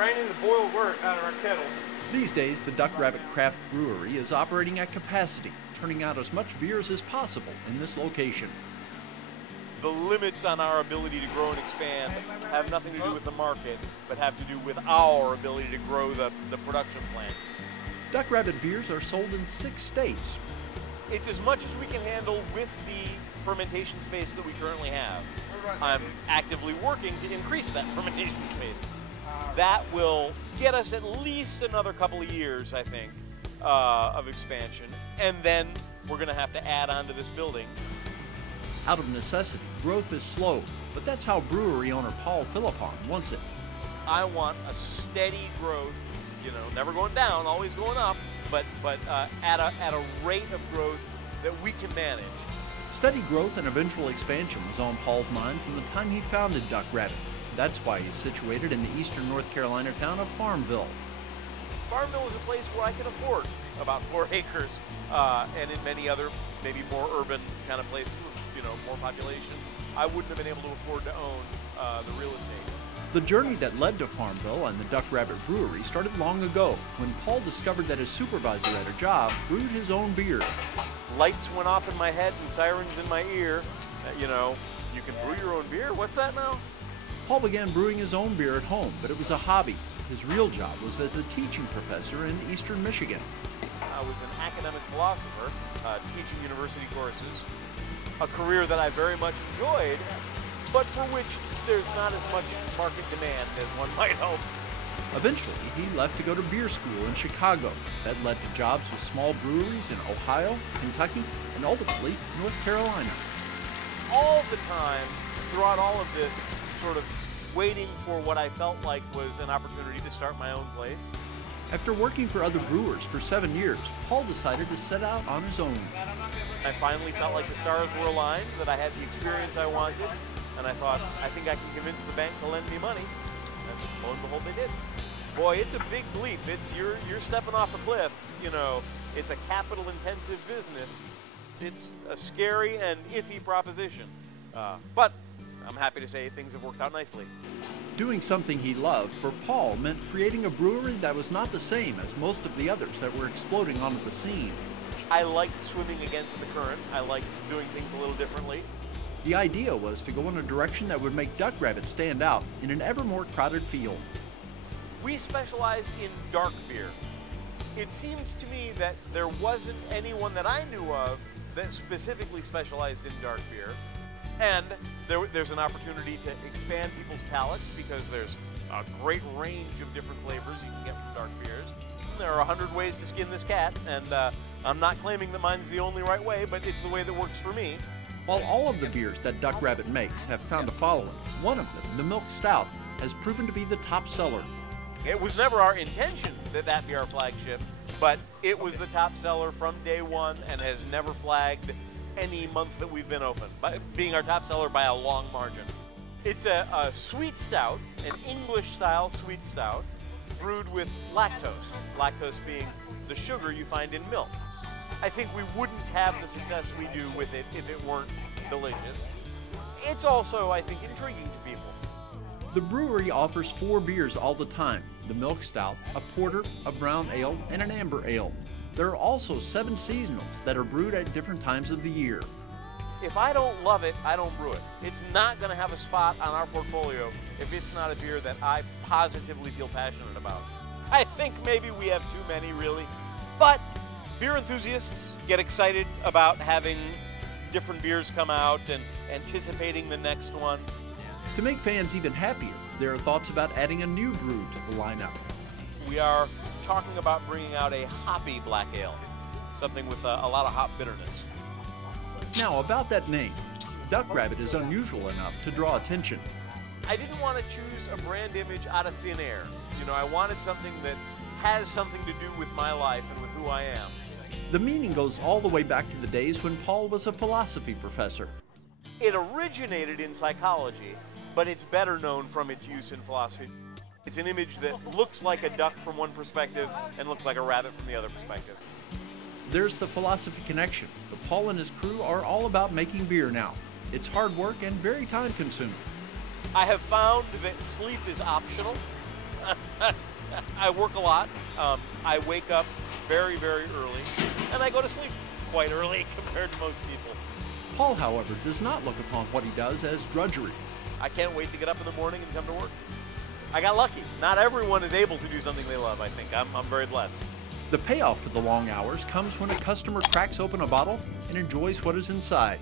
draining the boiled wort out of our kettle. These days, the Duck Rabbit Craft Brewery is operating at capacity, turning out as much beers as possible in this location. The limits on our ability to grow and expand have nothing to do with the market, but have to do with our ability to grow the production plant. Duck Rabbit beers are sold in 6 states. It's as much as we can handle with the fermentation space that we currently have. I'm actively working to increase that fermentation space. That will get us at least another couple of years, I think, of expansion. And then we're going to have to add on to this building. Out of necessity, growth is slow, but that's how brewery owner Paul Philippon wants it. I want a steady growth, you know, never going down, always going up, but at a rate of growth that we can manage. Steady growth and eventual expansion was on Paul's mind from the time he founded Duck Rabbit. That's why he's situated in the eastern North Carolina town of Farmville. Farmville is a place where I can afford about 4 acres, and in many other, maybe more urban kind of places, you know, more population, I wouldn't have been able to afford to own the real estate. The journey that led to Farmville and the Duck Rabbit Brewery started long ago when Paul discovered that his supervisor at a job brewed his own beer. Lights went off in my head and sirens in my ear. You know, you can brew your own beer? What's that now? Paul began brewing his own beer at home, but it was a hobby. His real job was as a teaching professor in eastern Michigan. I was an academic philosopher, teaching university courses, a career that I very much enjoyed, but for which there's not as much market demand as one might hope. Eventually, he left to go to beer school in Chicago. That led to jobs with small breweries in Ohio, Kentucky, and ultimately North Carolina. All the time, throughout all of this, sort of waiting for what I felt like was an opportunity to start my own place. After working for other brewers for 7 years, Paul decided to set out on his own. I finally felt like the stars were aligned, that I had the experience I wanted, and I thought, I think I can convince the bank to lend me money. And lo and behold, they did. Boy, it's a big leap. You're stepping off a cliff. You know, it's a capital-intensive business. It's a scary and iffy proposition, but I'm happy to say things have worked out nicely. Doing something he loved for Paul meant creating a brewery that was not the same as most of the others that were exploding onto the scene. I liked swimming against the current. I liked doing things a little differently. The idea was to go in a direction that would make Duck Rabbit stand out in an ever more crowded field. We specialized in dark beer. It seemed to me that there wasn't anyone that I knew of that specifically specialized in dark beer. And there's an opportunity to expand people's palates because there's a great range of different flavors you can get from dark beers. There are 100 ways to skin this cat, and I'm not claiming that mine's the only right way, but it's the way that works for me. While all of the beers that Duck Rabbit makes have found a following, one of them, the Milk Stout, has proven to be the top seller. It was never our intention that that be our flagship, but it was the top seller from day one and has never flagged any month that we've been open, by being our top seller by a long margin. It's a sweet stout, an English-style sweet stout, brewed with lactose, lactose being the sugar you find in milk. I think we wouldn't have the success we do with it if it weren't delicious. It's also, I think, intriguing to people. The brewery offers 4 beers all the time: the Milk Stout, a Porter, a Brown Ale, and an Amber Ale. There are also 7 seasonals that are brewed at different times of the year. If I don't love it, I don't brew it. It's not going to have a spot on our portfolio if it's not a beer that I positively feel passionate about. I think maybe we have too many, really. But beer enthusiasts get excited about having different beers come out and anticipating the next one. To make fans even happier, there are thoughts about adding a new brew to the lineup. We are talking about bringing out a hoppy black ale, something with a lot of hop bitterness. Now, about that name, Duck Rabbit is unusual enough to draw attention. I didn't want to choose a brand image out of thin air. You know, I wanted something that has something to do with my life and with who I am. The meaning goes all the way back to the days when Paul was a philosophy professor. It originated in psychology, but it's better known from its use in philosophy. It's an image that looks like a duck from one perspective and looks like a rabbit from the other perspective. There's the philosophy connection, but Paul and his crew are all about making beer now. It's hard work and very time-consuming. I have found that sleep is optional. I work a lot. I wake up very, very early, and I go to sleep quite early compared to most people. Paul, however, does not look upon what he does as drudgery. I can't wait to get up in the morning and come to work. I got lucky. Not everyone is able to do something they love, I think. I'm very blessed. The payoff for the long hours comes when a customer cracks open a bottle and enjoys what is inside.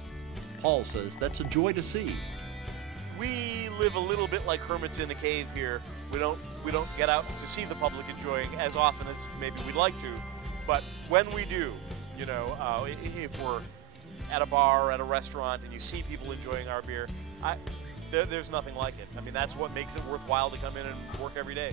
Paul says that's a joy to see. We live a little bit like hermits in a cave here. We don't get out to see the public enjoying as often as maybe we'd like to. But when we do, you know, if we're at a bar or at a restaurant and you see people enjoying our beer, there's nothing like it. I mean, that's what makes it worthwhile to come in and work every day.